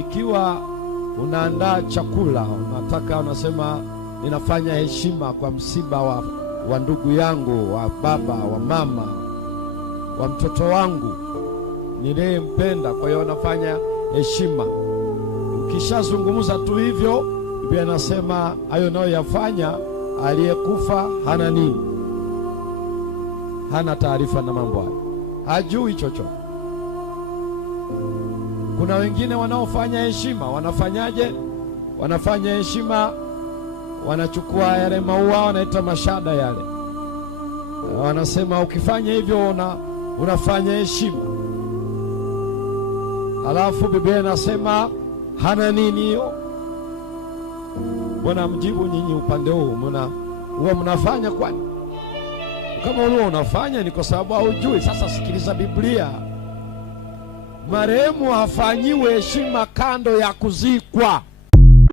ikiwa unaandaa chakula, unasema ninafanya heshima kwa msiba wa ndugu yangu, wa baba, wa mama, wa mtoto wangu niliyempenda, kwa hiyo nafanya heshima. Ukishazungumza tu hivyo, Biblia inasema hayo nayo yafanya aliyekufa hana nini? Hana taarifa na mambo hayo, hajui chochote. Kuna wengine wanaofanya heshima, wanafanyaje? Wanafanya heshima, wanachukua yale maua, wanaita mashada yale, wanasema ukifanya hivyo unafanya heshima. Alafu Biblia inasema hana nini hiyo? Mbona mjibu nyinyi upande huu? Huwa mnafanya kwani? Kama huwa unafanya ni kwa sababu haujui. Sasa sikiliza Biblia. Marehemu hafanyiwe heshima kando ya kuzikwa.